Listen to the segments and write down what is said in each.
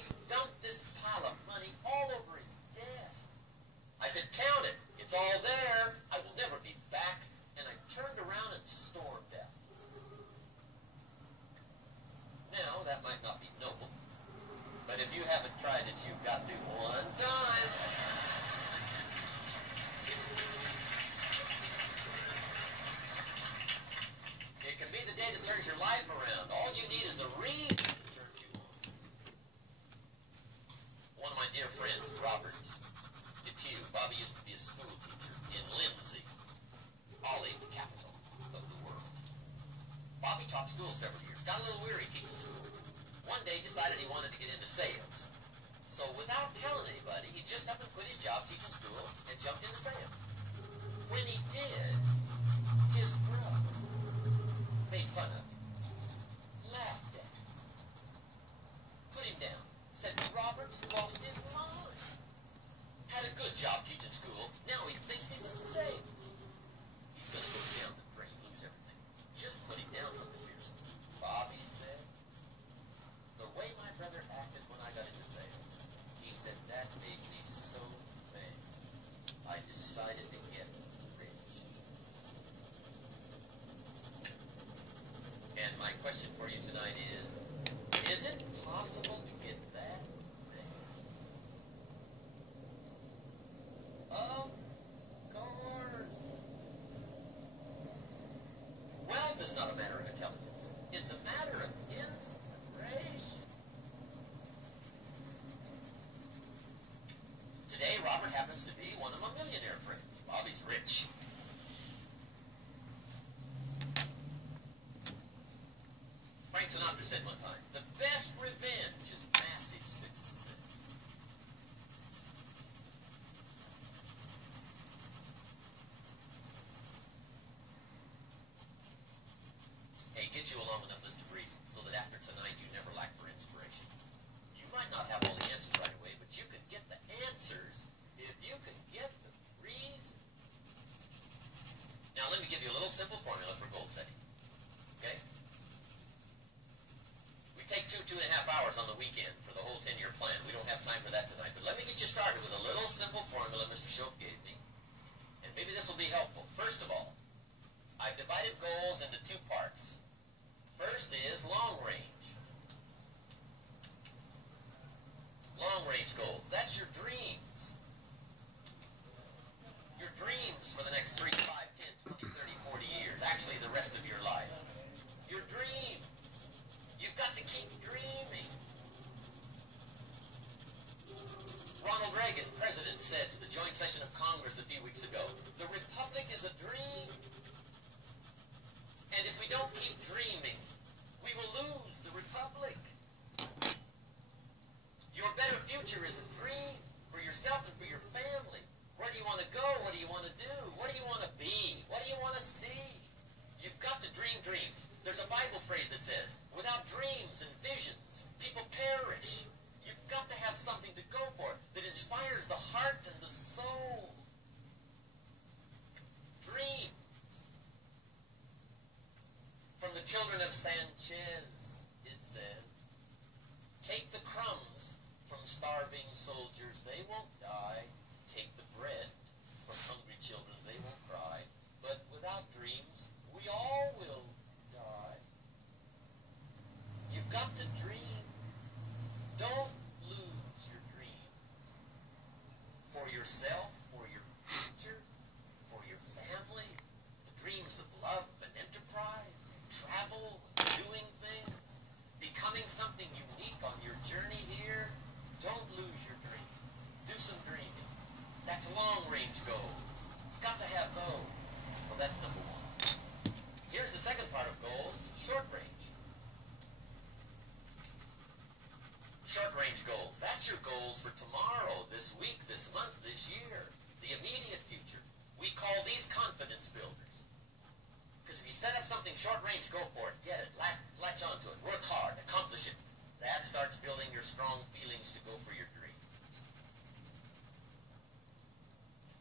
Reese dumped this pile of money all over his desk. I said, count it. It's all there. I will never be back. And I turned around and stormed out. Now, that might not be noble, but if you haven't tried it, you've got to one time. It can be the day that turns your life around. All you need is a reason to turn you on. One of my dear friends, Robert DePew, Bobby used to be a school teacher in Lindsay, Olive, the capital of the world. Bobby taught school several years, got a little weary teaching school. One day decided he wanted to get into sales. So without telling anybody, he just up and quit his job teaching school and jumped into sales. When he did, his brother made fun of him, laughed at him, put him down, said Robert's lost his mind. Had a good job teaching school, now he thinks he's a saint. He's going to go down the drain, lose everything. Just put him down something fierce. Bobby said, the way my brother acted when I got into sales, he said that made me so mad. I decided to get rich. And my question for you tonight is it possible to get that mad? Of course. Wealth is not a matter of intelligence. It's a matter of inspiration. Today, Robert happens to be one of my millionaire friends. Bobby's rich. Frank Sinatra said one time, the best revenge is massive success. Hey, get you a long enough list of reasons so that after tonight you never lack for inspiration. You might not have all the answers right away, but you can get the answers if you can get the reason. Now let me give you a little simple formula for goal setting. Okay? We take 2.5 hours on the weekend for the whole 10-year plan. We don't have time for that tonight, but let me get you started with a little simple formula Mr. Schoaf gave me. And maybe this will be helpful. First of all, I've divided goals into two parts. First is long range. Long range goals. That's your dreams. Your dreams for the next 3, 5, 10, 20, 30, 40 years. Actually, the rest of your life. Your dreams. You've got to keep dreaming. Ronald Reagan, president, said to the joint session of Congress a few weeks ago, the Republic is a dream. And if we don't keep dreaming, we will lose the Republic. Your better future is a dream for yourself and for your family. Where do you want to go? What do you want to do? What do you want to be? What do you want to see? You've got to dream dreams. There's a Bible phrase that says, without dreams and visions, people perish. You've got to have something to go for that inspires the heart and the soul. Dreams. From the children of Sanchez, it said, take the crumbs from starving soldiers, they won't die. Take the bread from hungry children, they won't cry. But without dreams, we all will die. You've got to dream. Don't lose your dreams. For yourself, for your future, for your family, the dreams of love and enterprise, travel, doing things, becoming something unique on your journey here. Don't lose your dreams. Do some dreaming. That's long-range goals. Got to have those. So that's number one. Here's the second part of goals, short range. Short-range goals. That's your goals for tomorrow, this week, this month, this year. The immediate future. We call these confidence builders. Because if you set up something short-range, go for it. Get it. Latch onto it. Work hard. Accomplish it. That starts building your strong feelings to go for your dreams.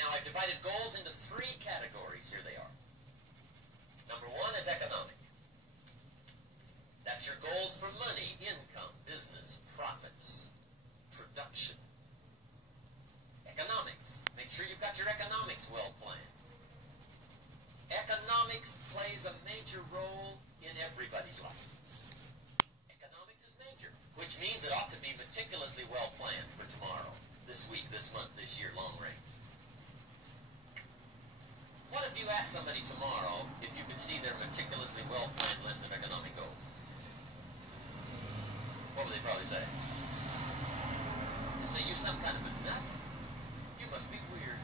Now, I've divided goals into 3 categories. Here they are. Number 1 is economic. That's your goals for money, income, business, profits. which means it ought to be meticulously well planned for tomorrow, this week, this month, this year, long range. What if you asked somebody tomorrow if you could see their meticulously well-planned list of economic goals? What would they probably say? They'd say, you some kind of a nut? You must be weird.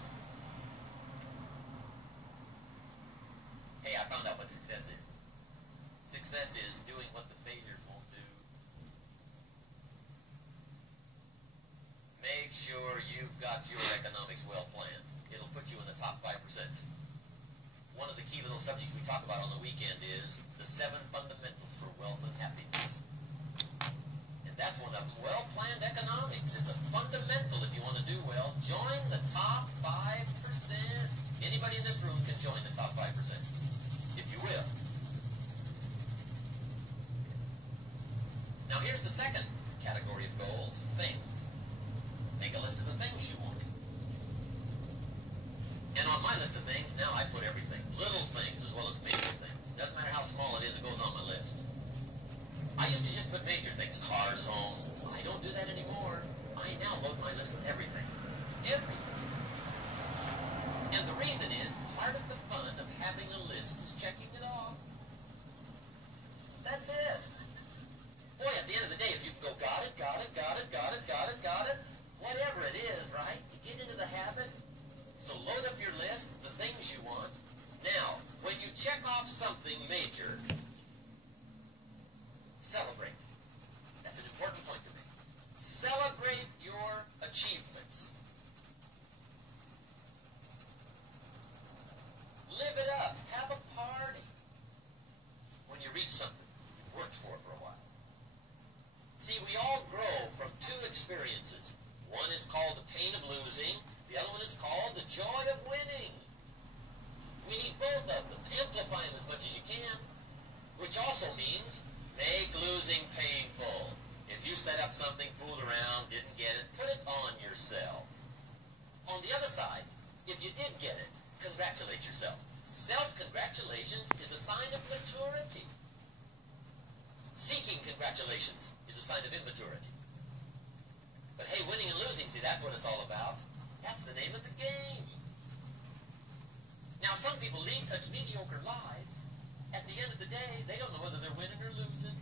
Hey, I found out what success is. Success is doing what the failures won't do. Make sure you've got your economics well planned. It'll put you in the top 5%. One of the key little subjects we talk about on the weekend is the 7 fundamentals for wealth and happiness. And that's one of them, well-planned economics. It's a fundamental if you want to do well. Join the top 5%. Anybody in this room can join the top 5%, if you will. Now here's the second category of goals, things. Make a list of the things you want. And on my list of things, now I put everything. Little things as well as major things. Doesn't matter how small it is, it goes on my list. I used to just put major things, cars, homes. I don't do that anymore. I now load my list with everything. Everything. And the reason is, part of the fun of having a list is checking it off. That's it. Boy, at the end of the day, if you go, got it, whatever it is, right? You get into the habit. So load up your list, the things you want. Now, when you check off something major, celebrate. That's an important point to make. Celebrate your achievements. Live it up. Have a party when you reach something you've worked for a while. See, we all grow from 2 experiences. One is called the pain of losing. The other one is called the joy of winning. We need both of them. Amplify them as much as you can. Which also means make losing painful. If you set up something, fooled around, didn't get it, put it on yourself. On the other side, if you did get it, congratulate yourself. Self-congratulations is a sign of maturity. Seeking congratulations is a sign of immaturity. But hey, winning and losing, see, that's what it's all about. That's the name of the game. Now, some people lead such mediocre lives, at the end of the day, they don't know whether they're winning or losing.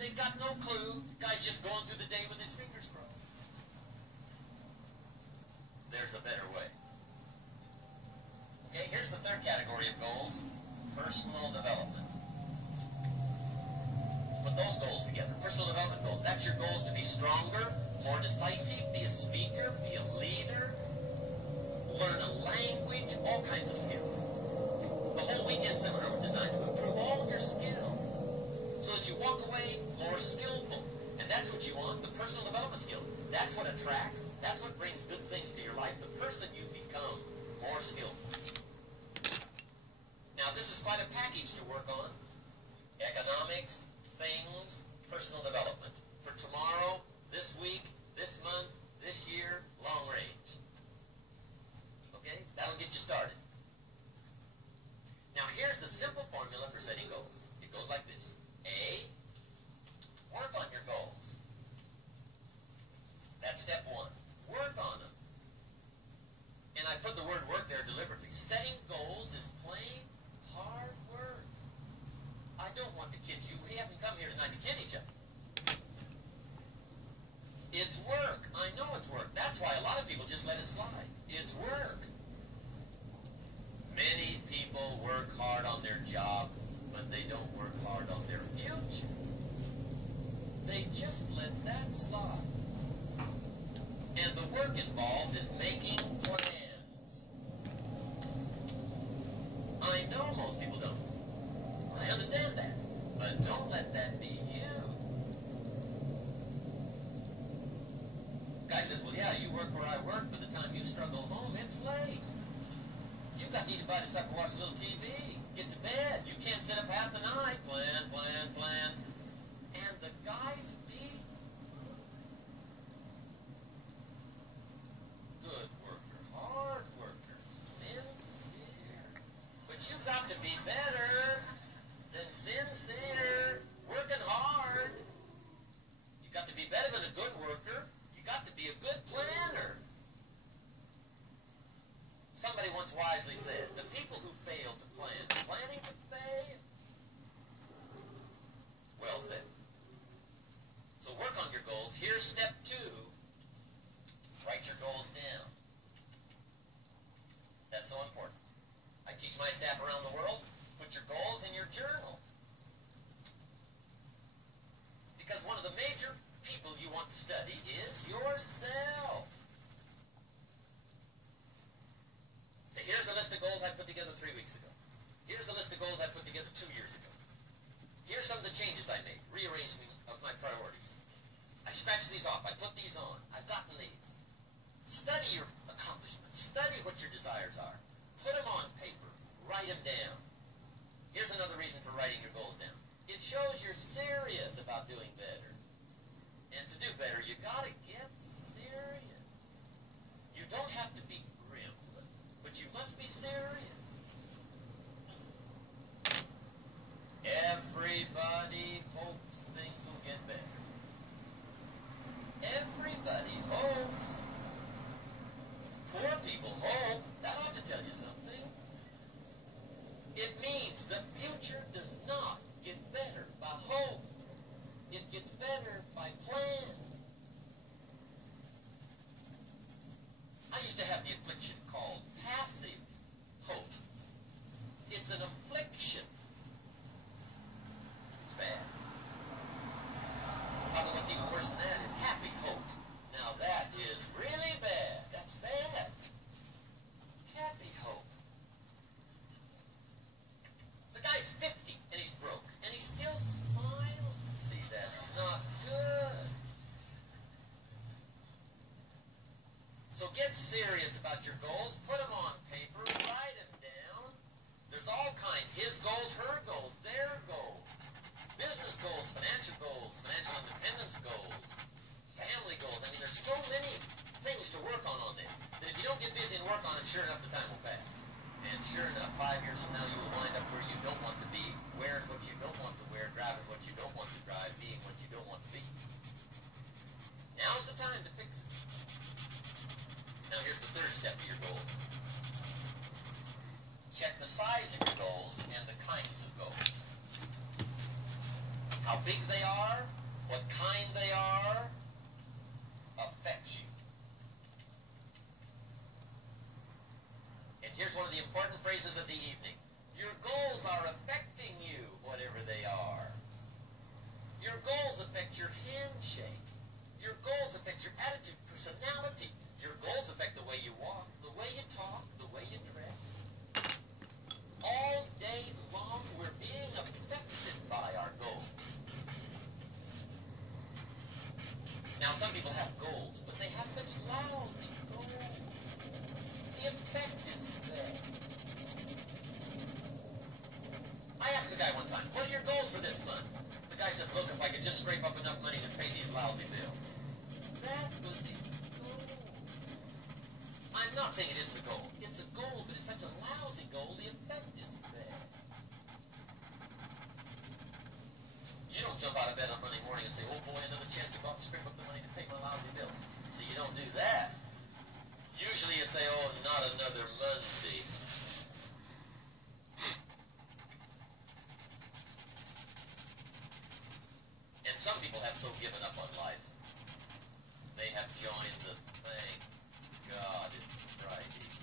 They've got no clue. Guy's just going through the day with his fingers crossed. There's a better way. Okay, here's the third category of goals, personal development. Put those goals together. Personal development goals. That's your goals to be stronger, more decisive, be a speaker, be a leader, learn a language, all kinds of skills. The whole weekend seminar was designed to improve all of your skills so that you walk away more skillful. And that's what you want, the personal development skills. That's what attracts, that's what brings good things to your life, the person you become more skillful. Now, this is quite a package to work on. Economics, things, personal development. For tomorrow, this week, this month, this year, long range. Okay? That'll get you started. Now, here's the simple formula for setting goals. It goes like this. A, work on your goals. That's step 1. Work on them. And I put the word work there deliberately. Setting goals is plain hard work. I don't want to kid you. We haven't come here tonight to kid each other. It's work. I know it's work. That's why a lot of people just let it slide. It's work. Many people work hard on their job, but they don't work hard on their future. They just let that slide. And the work involved is making plans. I know most people don't. I understand that. But don't let that be you. Guy says, well, yeah, you work where I work. By the time you struggle home, it's late. You got to eat a bite of supper, watch a little TV, get to bed. You can't sit up half the night. Plan, plan, plan. And the guy's beat. Good worker, hard worker, sincere. But you've got to be better than sincere, working hard. goals. Here's step 2. Write your goals down. That's so important. I teach my staff around the world, put your goals in your journal. Because one of the major people you want to study is yourself. So here's the list of goals I put together 3 weeks ago. Here's the list of goals I put together 2 years ago. Here's some of the changes I made, rearrangement of my priorities. I scratched these off. I put these on. I've gotten these. Study your accomplishments. Study what your desires are. Put them on paper. Write them down. Here's another reason for writing your goals down. It shows you're serious about doing better. And to do better, you gotta get serious. You don't have to be grim, but you must be serious. Everybody hopes things will get better. Everybody hopes. Poor people hope. That ought to tell you something. It means the future does not get better by hope. It gets better by plan. I used to have the affliction called passive hope. It's an affliction. It's bad. Probably what's even worse than that is happy hope. Now that is really bad. That's bad. Happy hope. The guy's 50 and he's broke and he's still smiling. See, that's not good. So get serious about your goals. Put them on paper. Write them down. There's all kinds. His goals, her goals, their goals. Business goals, financial independence goals, family goals. I mean, there's so many things to work on this that if you don't get busy and work on it, sure enough, the time will pass. And sure enough, 5 years from now, you will wind up where you don't want to be, wearing what you don't want to wear, driving what you don't want to drive, being what you don't want to be. Now's the time to fix it. Now, here's the third step to your goals. Check the size of your goals and the kinds of goals. How big they are, what kind they are, affects you. And here's one of the important phrases of the evening. Your goals are affecting you, whatever they are. Your goals affect your handshake. Your goals affect your attitude, personality. Your goals affect the way you walk, the way you talk, the way you dress. All day long, we're being affected by our goals. Now, some people have goals, but they have such lousy goals. The effect is bad. I asked a guy one time, what are your goals for this month? The guy said, look, if I could just scrape up enough money to pay these lousy bills. That was his goal. I'm not saying it isn't a goal. It's a goal, but it's such a lousy goal, the effect is bad. You don't jump out of bed on Monday morning and say, oh boy, another chance to go out and scrape up the money to pay my lousy bills. See, you don't do that. Usually you say, oh, not another Monday. And some people have so given up on life, they have joined the thank God it's Friday